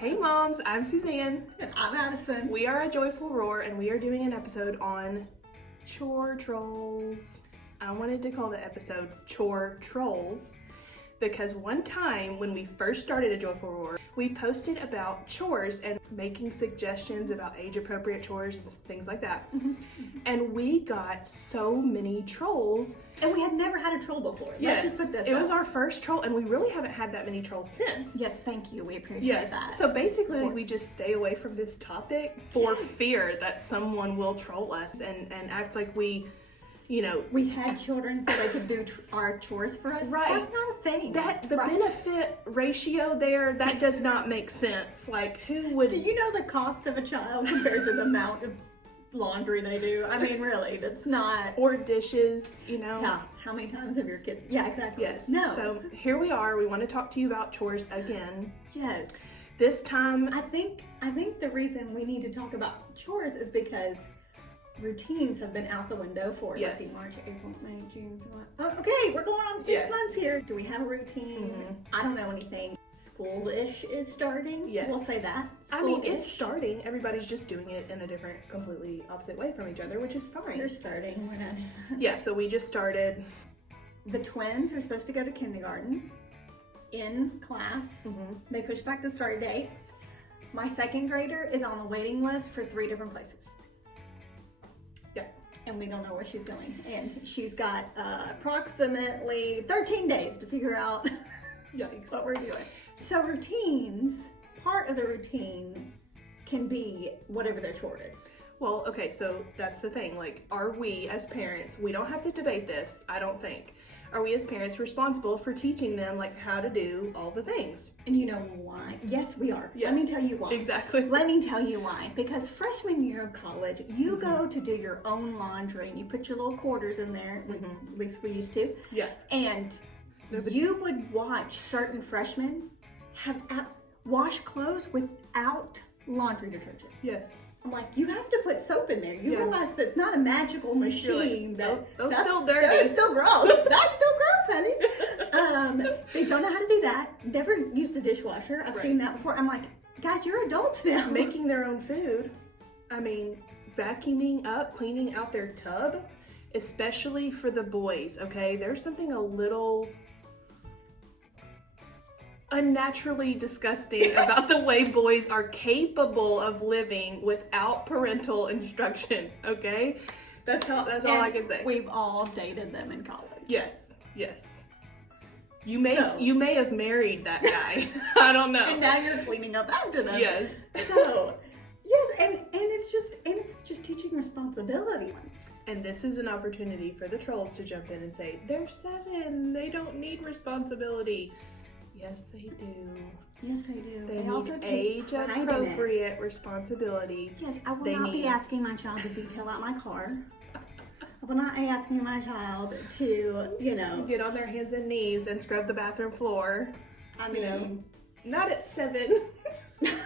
Hey moms, I'm Suzanne. And I'm Addison. We are a Joyful Roar and we are doing an episode on chore trolls. I wanted to call the episode Chore Trolls because one time when we first started a Joyful Roar, we posted about chores and making suggestions about age-appropriate chores and things like that. And we got so many trolls. And we had never had a troll before. Yes, Let's just put this it up. was our first troll and we really haven't had that many trolls since. Yes, thank you. We appreciate that. So basically we just stay away from this topic for fear that someone will troll us and act like we had children so they could do our chores for us. Right. That's not a thing. the benefit ratio there, that does not make sense. Like, who would... Do you know the cost of a child compared to the amount of laundry they do? I mean, really, that's not... Or dishes, Yeah, how many times have your kids... Yeah, exactly. Yes. No. So here we are. We want to talk to you about chores again. Yes. This time... I think the reason we need to talk about chores is because routines have been out the window for Yes. let's see, March, April, May, June, July. Oh, okay, we're going on 6 months here. Do we have a routine? I don't know anything. School-ish is starting. Yes. We'll say that. I mean, School-ish. it's starting. Everybody's just doing it in a different, completely opposite way from each other, which is fine. You're starting. We're not. Yeah, so we just started. The twins are supposed to go to kindergarten in class. They pushed back the start date. My second grader is on the waiting list for 3 different places. Yeah. And we don't know where she's going. And she's got approximately 13 days to figure out Yikes. what we're doing. So routines, part of the routine can be whatever their chore is. Well, okay, so that's the thing. Like, are we as parents, we don't have to debate this, I don't think. Are we as parents responsible for teaching them, like, how to do all the things? And you know why? Yes, we are. Yes. Let me tell you why. Exactly. Let me tell you why. Because freshman year of college, you go to do your own laundry and you put your little quarters in there, at least we used to. Yeah. And you would watch certain freshmen wash clothes without laundry detergent. Yes. I'm like, you have to put soap in there. You realize that's not a magical machine. Those That's still dirty. That is still gross. That's still gross, honey. They don't know how to do that. Never used the dishwasher. I've seen that before. I'm like, guys, you're adults now. Making their own food. I mean, vacuuming up, cleaning out their tub, especially for the boys, okay? There's something a little unnaturally disgusting about the way boys are capable of living without parental instruction, okay? That's all I can say. We've all dated them in college. Yes. You may have married that guy. I don't know. And now you're cleaning up after them. Yes. So, yes, and it's just teaching responsibility. And this is an opportunity for the trolls to jump in and say, they're 7, they don't need responsibility. Yes, they do. Yes, they do. They also need take pride in it. age-appropriate responsibility. Yes, I will not be asking my child to detail out my car. I will not be asking my child to, get on their hands and knees and scrub the bathroom floor. I mean, not at 7. You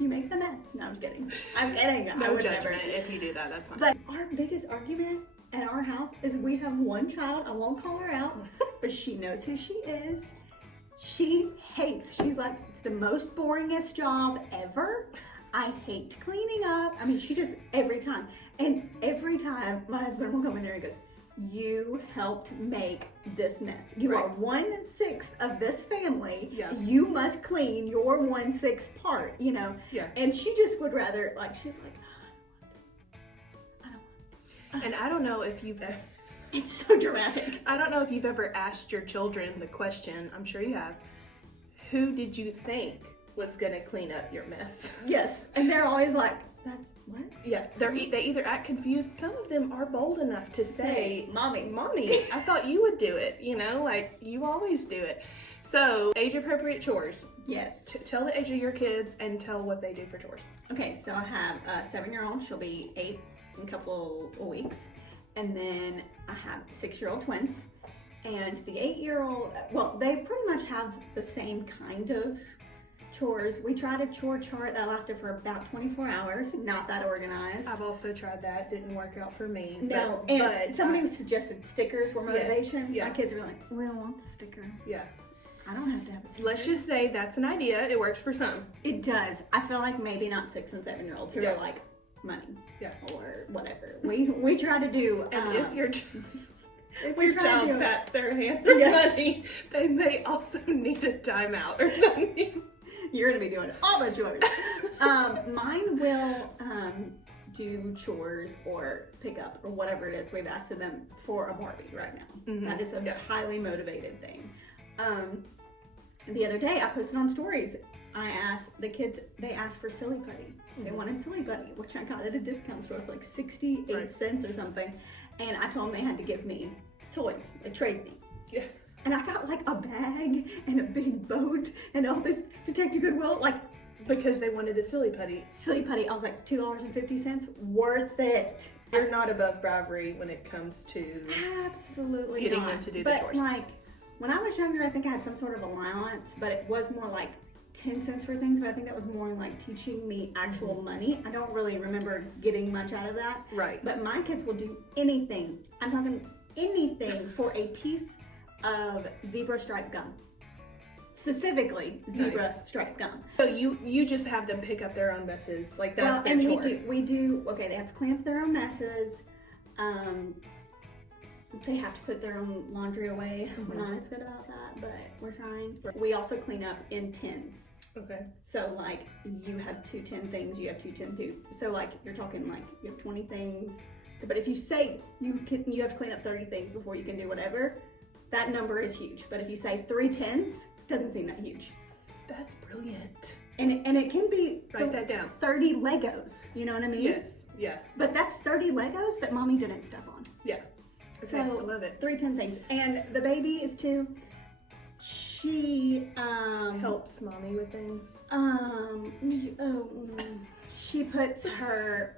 make the mess. No, I'm kidding. I'm kidding. No judgment if you do that. That's fine. But our biggest argument at our house is we have one child. I won't call her out, but she knows who she is. She's like, it's the most boringest job ever. I hate cleaning up. I mean, she just, every time. And every time my husband will come in there and he goes, you helped make this mess. You are 1/6 of this family. Yeah. You must clean your 1/6 part, Yeah. And she just would rather, she's like, I don't want. And I don't know if you've ever... It's so dramatic. I don't know if you've ever asked your children the question, I'm sure you have, who did you think was going to clean up your mess? Yes. And they're always like, that's what? Yeah, they either act confused. Some of them are bold enough to say, Mommy, I thought you would do it. Like you always do it. So, age-appropriate chores. Yes. Tell the age of your kids and tell what they do for chores. Okay, so I have a 7-year-old. She'll be 8 in a couple of weeks. And then I have 6-year-old twins. And the 8-year-old, well, they pretty much have the same kind of chores. We tried a chore chart that lasted for about 24 hours. Not that organized. I've also tried that. Didn't work out for me. No, but somebody suggested stickers were motivation. Yes, yeah. My kids were like, we don't want the sticker. Yeah. I don't have to have a secret. Let's just say that's an idea. It works for some. It does. I feel like maybe not 6 and 7 year olds who Yeah. are like money. Yeah. Or whatever. We try to do. And if your we your try to child do- bats their hand for Yes. money, then they also need a timeout or something. You're gonna be doing all the chores. Mine will do chores or pick up or whatever it is we've asked of them for a Barbie right now. Mhm. That is a Yeah. highly motivated thing. The other day I posted on stories. I asked the kids. They asked for Silly Putty. They wanted Silly Putty, which I got at a discount store for like 68 Right. cents or something. And I told them they had to give me toys, like trade me. Yeah. And I got like a bag and a big boat and all this to take to Goodwill. Like, Because they wanted the silly putty. Silly Putty, I was like, $2.50, worth it. You're not above bribery when it comes to Absolutely getting not. them to do the but chores. like, when I was younger, I think I had some sort of allowance, but it was more like 10 cents for things, but I think that was more like teaching me actual money. I don't really remember getting much out of that. Right. But my kids will do anything. I'm talking anything for a piece of zebra stripe gum. Specifically, zebra Nice. stripe gum. So you just have them pick up their own messes. Like that's their and chore. we do, okay, they have to clean up their own messes. They have to put their own laundry away. We're not as good about that, but we're trying. We also clean up in tins. Okay. So like you have 2 tin things, you have 2 tin too. So like you're talking like you have 20 things. But if you say you have to clean up 30 things before you can do whatever, that number is huge. But if you say 3 tins, doesn't seem that huge. That's brilliant. And it can be Write that down. 30 Legos, you know what I mean? Yes. Yeah. But that's 30 Legos that mommy didn't step on. Yeah. Okay. I love it. 3 tin things. And the baby is 2. She Helps mommy with things. She puts her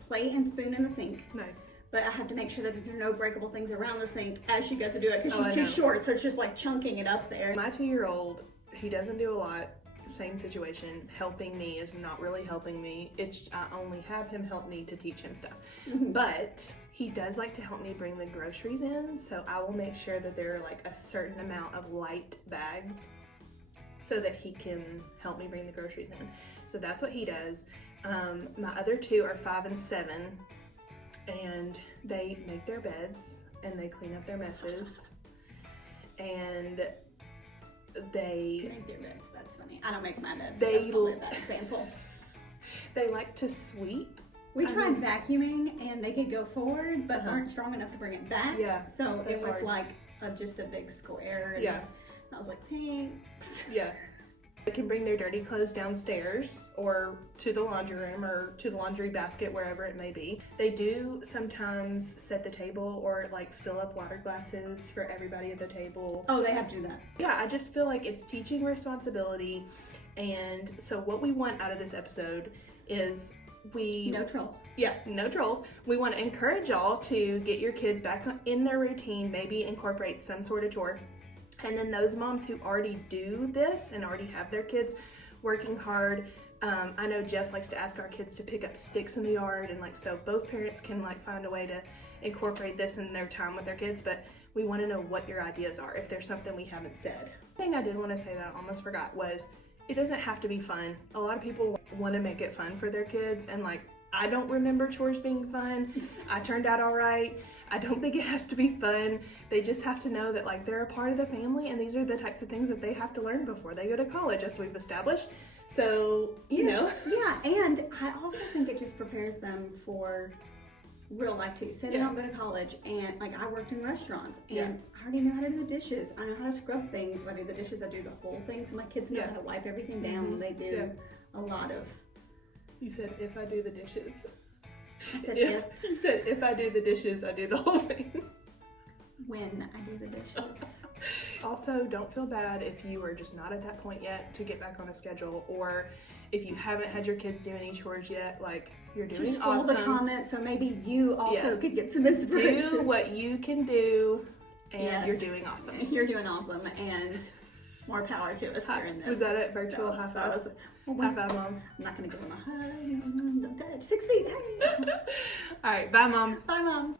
plate and spoon in the sink, Nice. but I have to make sure that there are no breakable things around the sink as she goes to do it because Oh, she's I too know. short, so it's just like chunking it up there. My 2-year-old, he doesn't do a lot. Same situation. Helping me is not really helping me. I only have him help me to teach him stuff. But he does like to help me bring the groceries in, so I will make sure that there are like a certain amount of light bags so that he can help me bring the groceries in. So that's what he does. My other 2 are 5 and 7, and they make their beds and they clean up their messes, and they Make their beds. That's funny. I don't make my beds. They That's probably a bad example. like to sweep. We I tried mean- vacuuming and they could go forward, but Uh-huh. weren't strong enough to bring it back. Yeah, So it that's was hard. like just a big square. And Yeah. I was like, thanks. Yeah. They can bring their dirty clothes downstairs or to the laundry room or to the laundry basket, wherever it may be. They do sometimes set the table or like fill up water glasses for everybody at the table. Oh, they have to do that. Yeah, I just feel like it's teaching responsibility. And so what we want out of this episode is No trolls. no trolls. We want to encourage y'all to get your kids back in their routine, maybe incorporate some sort of chore. And then those moms who already do this and already have their kids working hard, I know Jeff likes to ask our kids to pick up sticks in the yard, and like so both parents can like find a way to incorporate this in their time with their kids. But we want to know what your ideas are if there's something we haven't said. The thing I did want to say that I almost forgot was it doesn't have to be fun. A lot of people want to make it fun for their kids, and like I don't remember chores being fun. I turned out all right. I don't think it has to be fun. They just have to know that like they're a part of the family, and these are the types of things that they have to learn before they go to college, as we've established. So, you know. Yeah, and I also think it just prepares them for real life too. Say they Yeah. don't go to college, and like I worked in restaurants, and Yeah. I already know how to do the dishes. I know how to scrub things. If I do the dishes, I do the whole thing. So my kids know Yeah. how to wipe everything down. They do a lot of. You said if I do the dishes. I said Yeah. You said if I do the dishes, I do the whole thing. when I do the dishes. Also, don't feel bad if you are just not at that point yet to get back on a schedule, or if you haven't had your kids do any chores yet. Like, you're doing Just scroll awesome. the comments so maybe you also Yes. could get some inspiration. Do what you can do, and Yes. you're doing awesome. You're doing awesome, and more power to us during this. Was that it? Virtual high That five? was- well, High five, moms. I'm not gonna give them a hug. Don't touch. 6 feet. Hey. All right, bye, moms. Bye, mom.